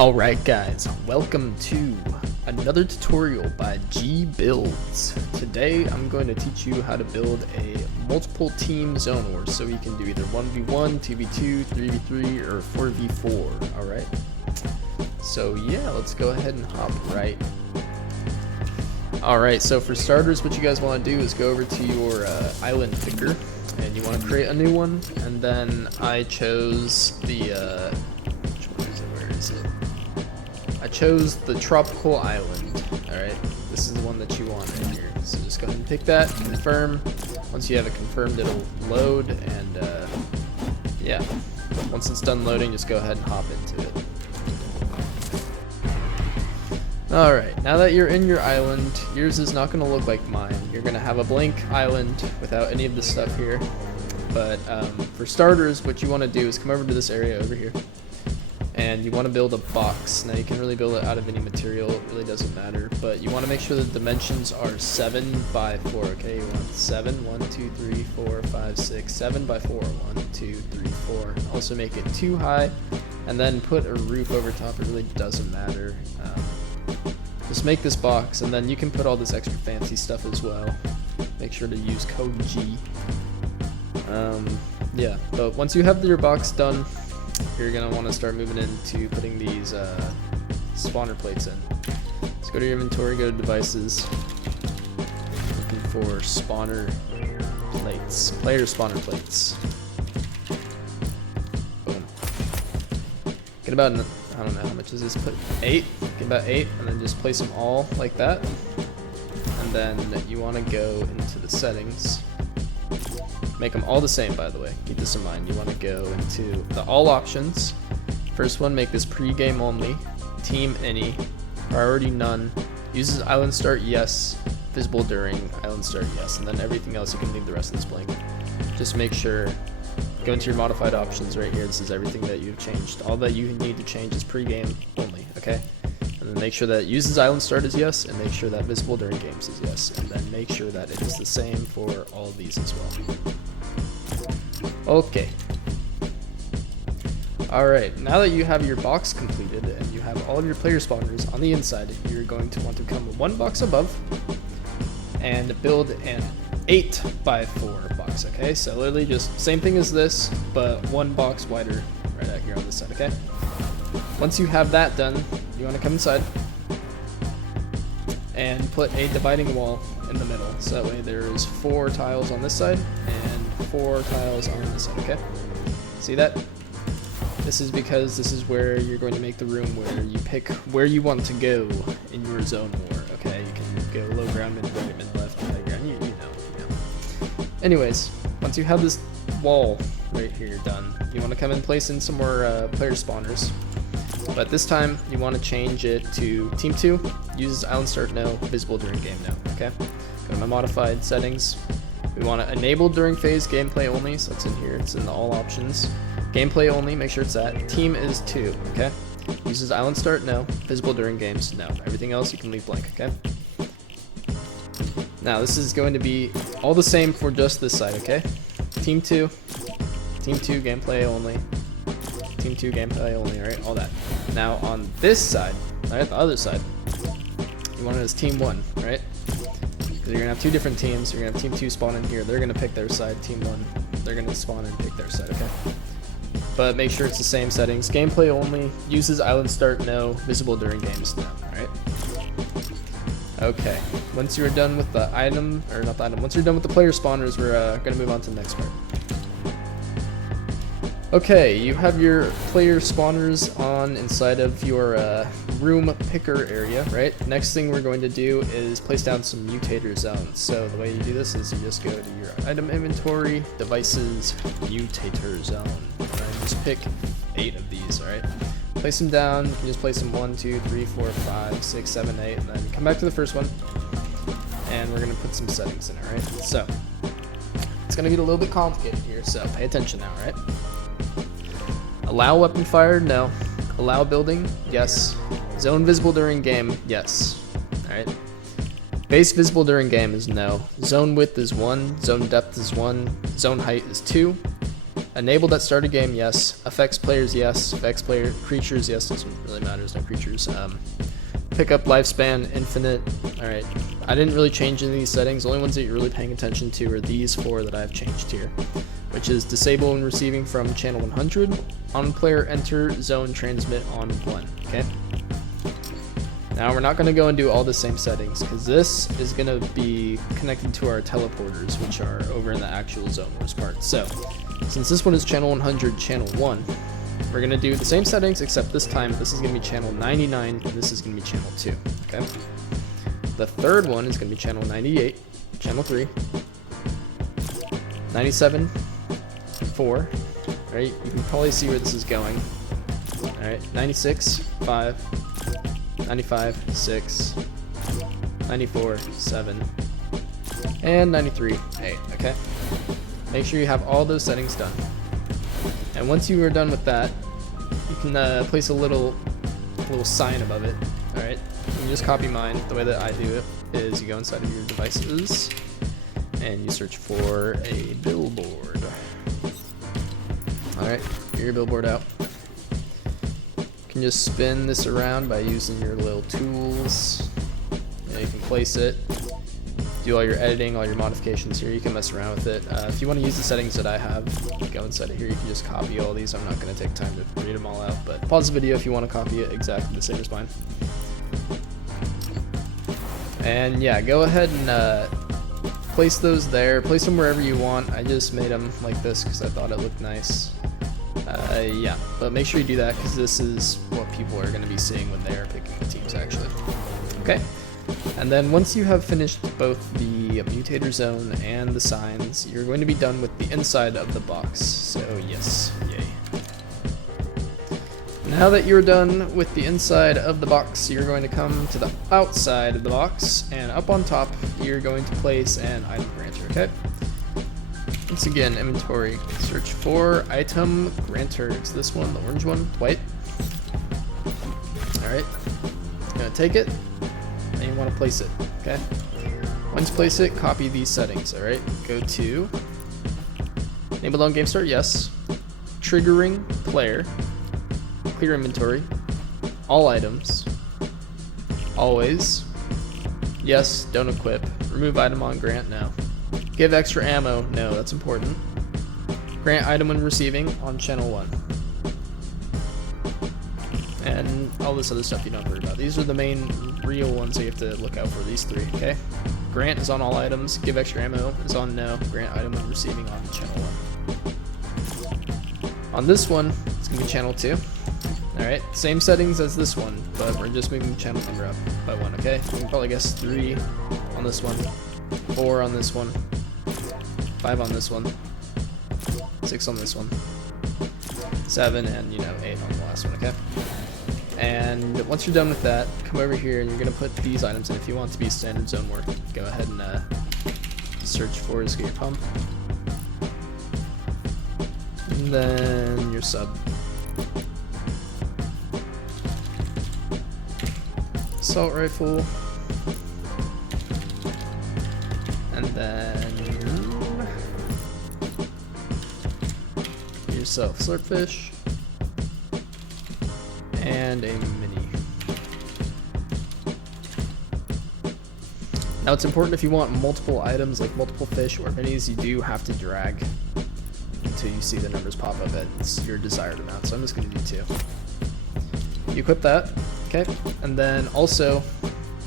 Alright guys, welcome to another tutorial by G Builds. Today I'm going to teach you how to build a multiple team zone war, so you can do either 1v1, 2v2, 3v3, or 4v4, alright? So yeah, let's go ahead and hop right. Alright, so for starters, what you guys want to do is go over to your island picker, and you want to create a new one, and then I chose the, I chose the tropical island. Alright, this is the one that you want right here. So just go ahead and pick that, confirm. Once you have it confirmed, it'll load, and yeah. Once it's done loading, just go ahead and hop into it. Alright, now that you're in your island, yours is not going to look like mine. You're going to have a blank island without any of this stuff here. But for starters, what you want to do is come over to this area over here. And you want to build a box. Now you can really build it out of any material, it really doesn't matter, but you want to make sure the dimensions are 7 by 4, okay? You want 7, 1, 2, 3, 4, 5, 6, 7 by 4, 1, 2, 3, 4. Also make it too high, and then put a roof over top, it really doesn't matter. Just make this box, and then you can put all this extra fancy stuff as well. Make sure to use code G. Yeah, but once you have your box done, you're going to want to start moving into putting these spawner plates in. So go to your inventory, go to devices, looking for spawner plates, player spawner plates. Boom. Get about, I don't know how much is this, put 8, get about 8, and then just place them all like that. And then you want to go into the settings. Make them all the same, by the way. Keep this in mind. You want to go into the all options. First one, make this pre-game only. Team any. Priority none. Uses island start yes. Visible during island start yes. And then everything else you can leave the rest of this blank. Just make sure, go into your modified options right here. This is everything that you've changed. All that you need to change is pre-game only, okay? And then make sure that uses island start is yes, and make sure that visible during games is yes. And then make sure that it is the same for all of these as well. Okay. Alright, now that you have your box completed and you have all of your player spawners on the inside, you're going to want to come one box above and build an 8 by 4 box, okay? So literally just same thing as this, but one box wider right out here on this side, okay? Once you have that done, you want to come inside and put a dividing wall in the middle. So that way there's 4 tiles on this side and 4 tiles on this side, okay? See that? This is because this is where you're going to make the room where you pick where you want to go in your zone war, okay? You can go low ground, mid right, mid left, high ground, you know. Anyways, once you have this wall right here done, you want to come and place in some more player spawners. But this time, you want to change it to Team 2, uses island start no, visible during game no, okay? Go to my modified settings. We want to enable during phase, gameplay only, so it's in here, it's in the all options. Gameplay only, make sure it's that. Team is 2, okay? Uses island start no, visible during games no. Everything else you can leave blank, okay? Now this is going to be all the same for just this side, okay? Team 2, gameplay only. Team 2 gameplay only, right? All that. Now on this side, right, the other side, you want it as Team 1, right? Because you're gonna have 2 different teams. You're gonna have Team 2 spawn in here. They're gonna pick their side. Team 1, they're gonna spawn and pick their side, okay? But make sure it's the same settings. Gameplay only, uses island start no, visible during games no, right? Okay. Once you're done with the item, or not the item, once you're done with the player spawners, we're gonna move on to the next part. Okay, you have your player spawners on inside of your room picker area, right? Next thing we're going to do is place down some mutator zones. So the way you do this is you just go to your item inventory, devices, mutator zone. And just pick 8 of these, alright? Place them down, you can just place them 1, 2, 3, 4, 5, 6, 7, 8, and then come back to the first one. And we're going to put some settings in it, right? So, it's going to get a little bit complicated here, so pay attention now, alright? Allow weapon fire? No. Allow building? Yes. Zone visible during game? Yes. Alright. Base visible during game is no. Zone width is 1. Zone depth is 1. Zone height is 2. Enabled at start of game, yes. Affects players, yes. Affects player creatures, yes. Doesn't really matter, there's no creatures. Pickup lifespan, infinite. Alright. I didn't really change any of these settings. The only ones that you're really paying attention to are these 4 that I've changed here. Which is disable when receiving from channel 100. On player enter, zone transmit on 1. Okay? Now we're not going to go and do all the same settings, because this is going to be connected to our teleporters, which are over in the actual Zone Wars part. So, since this one is channel 100, channel 1, we're going to do the same settings, except this time this is going to be channel 99, and this is going to be channel 2. Okay? The third one is going to be channel 98, channel 3, 97, 4. Right? You can probably see where this is going. Alright, 96, 5. 95, 6, 94, 7, and 93, 8, okay? Make sure you have all those settings done. And once you are done with that, you can place a little sign above it, alright? You can just copy mine. The way that I do it is you go inside of your devices, and you search for a billboard. Alright, get your billboard out. You can just spin this around by using your little tools. You can place it, do all your editing, all your modifications here. You can mess around with it. If you want to use the settings that I have, go inside of here. You can just copy all these. I'm not going to take time to read them all out, but pause the video if you want to copy it exactly the same as mine. And yeah, go ahead and place those there. Place them wherever you want. I just made them like this because I thought it looked nice. Yeah, but make sure you do that because this is what people are going to be seeing when they are picking the teams, actually. Okay, and then once you have finished both the mutator zone and the signs, you're going to be done with the inside of the box. So yes, yay. Now that you're done with the inside of the box, you're going to come to the outside of the box, and up on top, you're going to place an item granter, okay? Once again, inventory, search for item granter. It's this one, the orange one, white. Alright, gonna take it, and you want to place it, okay? Once you place it, copy these settings, alright? Go to enabled on game start, yes. Triggering player, clear inventory, all items, always, yes, don't equip, remove item on grant, no. Give extra ammo, no, that's important. Grant item when receiving on channel 1. And all this other stuff you don't have to worry about. These are the main real ones that you have to look out for, these 3, okay? Grant is on all items, give extra ammo is on no, grant item when receiving on channel 1. On this one, it's going to be channel 2. Alright, same settings as this one, but we're just moving the channel number up by 1, okay? You can probably guess 3 on this one, 4 on this one, 5 on this one, 6 on this one, 7, and 8 on the last one, okay? And once you're done with that, come over here and you're going to put these items in. If you want it to be standard zone work, go ahead and search for escape pump. And then your sub. Assault rifle. And then yourself slurpfish and a mini. Now it's important if you want multiple items like multiple fish or minis, you do have to drag until you see the numbers pop up at your desired amount. So I'm just going to do 2. You equip that, okay? And then also,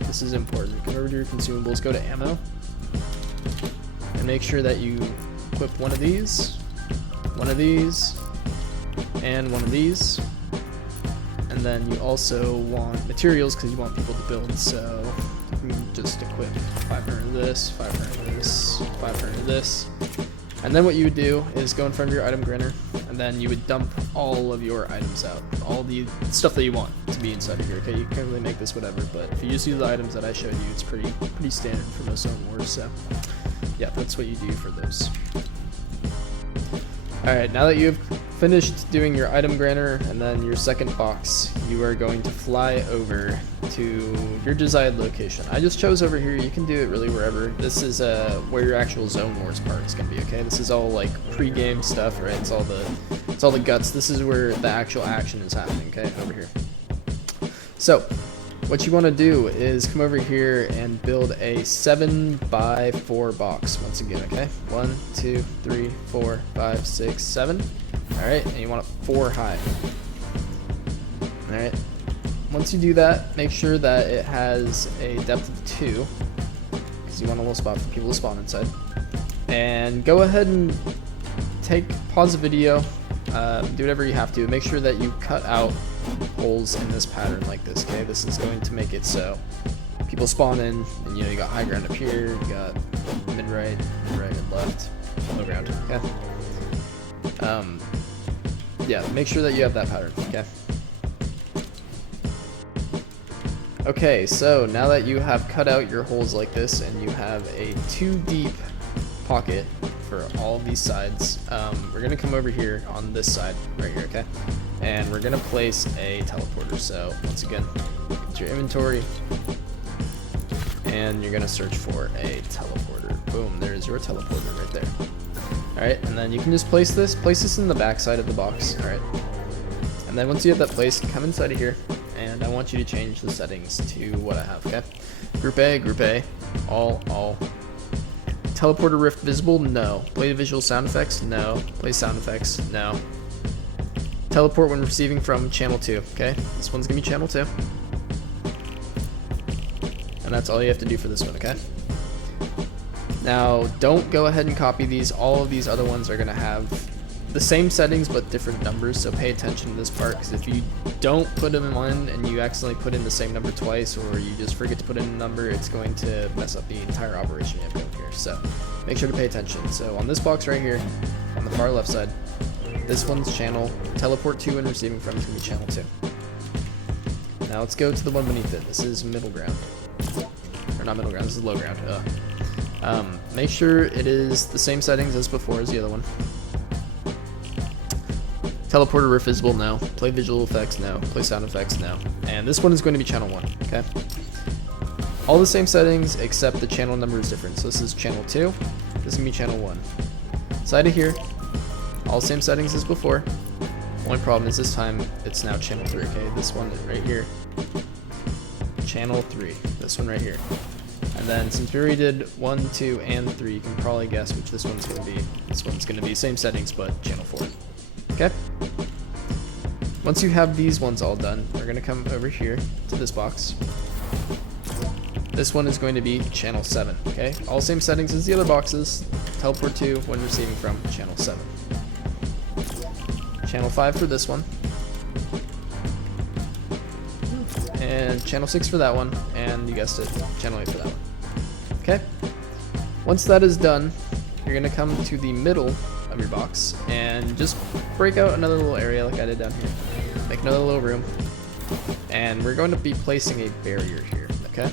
this is important. Come over to your consumables, go to ammo, and make sure that you equip one of these, and one of these. And then you also want materials because you want people to build, so you can just equip 500 of this, 500 of this, 500 of this. And then what you would do is go in front of your item granter, and then you would dump all of your items out, all the stuff that you want to be inside of here. Okay, you can't really make this whatever, but if you just use the items that I showed you, it's pretty standard for most Zone Wars. So yeah, that's what you do for those. Alright, now that you've finished doing your item granter and then your second box, you are going to fly over to your desired location. I just chose over here. You can do it really wherever. This is where your actual Zone Wars part is going to be, okay? This is all like pre-game stuff, right? It's all the guts. This is where the actual action is happening, okay? Over here. So, what you want to do is come over here and build a 7x4 box once again, okay? 1, 2, 3, 4, 5, 6, 7. Alright, and you want it 4 high. Alright. Once you do that, make sure that it has a depth of 2, because you want a little spot for people to spawn inside. And go ahead and pause the video, do whatever you have to. Make sure that you cut out holes in this pattern like this, okay? This is going to make it so people spawn in, and you got high ground up here, you got mid-right, and left, low ground, okay? Yeah, make sure that you have that pattern, okay? Okay, so now that you have cut out your holes like this and you have a 2 deep pocket for all of these sides, we're gonna come over here on this side right here, okay? And we're gonna place a teleporter. So once again, get your inventory and you're gonna search for a teleporter. Boom, there's your teleporter right there. Alright, and then you can just place this in the back side of the box, alright? And then once you have that placed, come inside of here, and I want you to change the settings to what I have, okay? Group A, all. Teleporter rift visible? No. Play visual sound effects? No. Play sound effects? No. Teleport when receiving from channel 2, okay? This one's gonna be channel 2. And that's all you have to do for this one, okay? Now, don't go ahead and copy these. All of these other ones are gonna have the same settings but different numbers, so pay attention to this part, because if you don't put them in and you accidentally put in the same number twice, or you just forget to put in a number, it's going to mess up the entire operation you have going here. So make sure to pay attention. So on this box right here, on the far left side, this one's channel, teleport to and receiving from is going to be channel 2. Now let's go to the one beneath it. This is middle ground. Or not middle ground, this is low ground. Make sure it is the same settings as before as the other one. Teleporter rift visible, no. Play visual effects, no. Play sound effects, no. And this one is going to be channel 1, okay? All the same settings except the channel number is different. So this is channel 2, this is going to be channel 1. Side of here, all same settings as before. Only problem is this time it's now channel 3, okay? This one right here, channel 3. This one right here. And then since we already did 1, 2, and 3, you can probably guess which this one's going to be. This one's going to be same settings but channel 4. Okay? Once you have these ones all done, we're going to come over here to this box. This one is going to be channel 7, okay? All same settings as the other boxes. Teleport to when receiving from channel 7. Channel 5 for this one. And channel 6 for that one. And you guessed it, channel 8 for that one. Okay? Once that is done, you're going to come to the middle of your box and just break out another little area like I did down here. Make another little room. And we're going to be placing a barrier here, okay?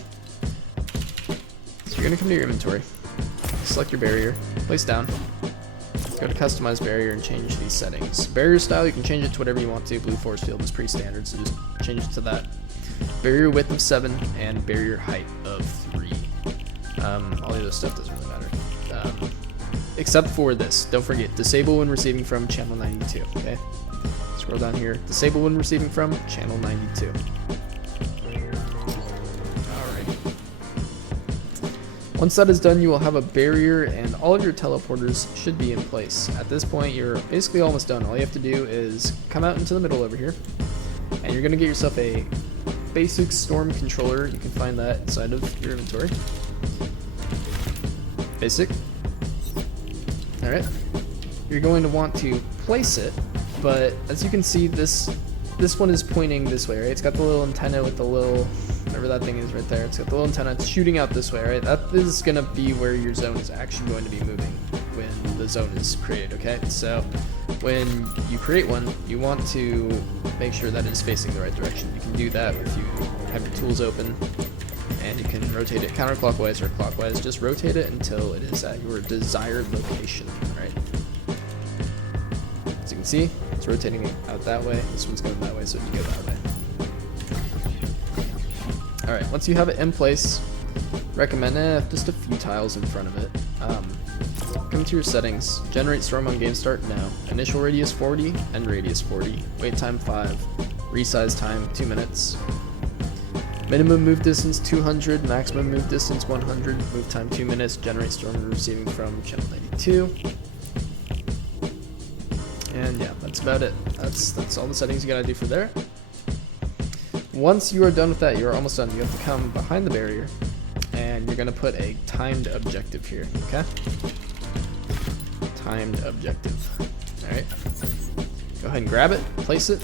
So you're going to come to your inventory, select your barrier, place down, go to customize barrier and change these settings. Barrier style, you can change it to whatever you want to. Blue force field is pretty standard, so just change it to that. Barrier width of 7 and barrier height of 3. All the other stuff doesn't really matter. Except for this. Don't forget, disable when receiving from channel 92, okay? Scroll down here. Disable when receiving from channel 92. Alright. Once that is done, you will have a barrier and all of your teleporters should be in place. At this point, you're basically almost done. All you have to do is come out into the middle over here, and you're going to get yourself a basic storm controller. You can find that inside of your inventory. Basic. Alright, you're going to want to place it, but as you can see, this one is pointing this way, right? It's got the little antenna with the little, whatever that thing is right there. It's got the little antenna, it's shooting out this way, right? That is going to be where your zone is actually going to be moving when the zone is created, okay? So when you create one, you want to make sure that it's facing the right direction. You can do that if you have your tools open, and you can rotate it counterclockwise or clockwise. Just rotate it until it is at your desired location, right? can see, it's rotating out that way. This one's going that way, so it can go that way. Alright, once you have it in place, recommend just a few tiles in front of it. Come to your settings, generate storm on game start now. Initial radius 40, end radius 40, wait time 5, resize time 2 minutes. Minimum move distance 200, maximum move distance 100, move time 2 minutes, generate storm receiving from channel 92. And yeah, that's about it. That's all the settings you gotta do for there. Once you are done with that, you're almost done. You have to come behind the barrier, and you're gonna put a timed objective here, okay? Timed objective. Alright. Go ahead and grab it, place it,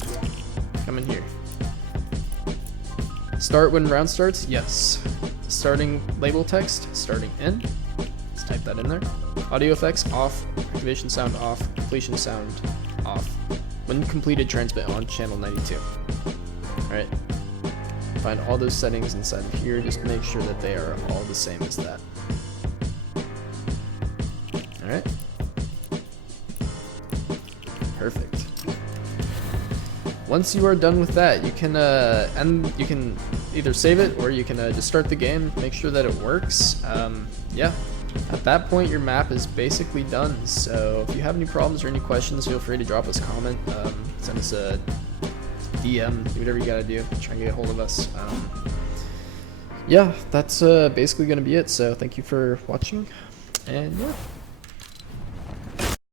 come in here. Start when round starts? Yes. Starting label text, starting in. Let's type that in there. Audio effects off, activation sound off, completion sound off. When completed, transmit on channel 92. Alright. Find all those settings inside of here, just make sure that they are all the same as that. Alright. Perfect. Once you are done with that, you can you can either save it or you can just start the game, make sure that it works. Yeah, at that point your map is basically done. So if you have any problems or any questions, feel free to drop us a comment, send us a DM, do whatever you gotta do, try and get a hold of us. Yeah, that's basically gonna be it. So thank you for watching, and yeah.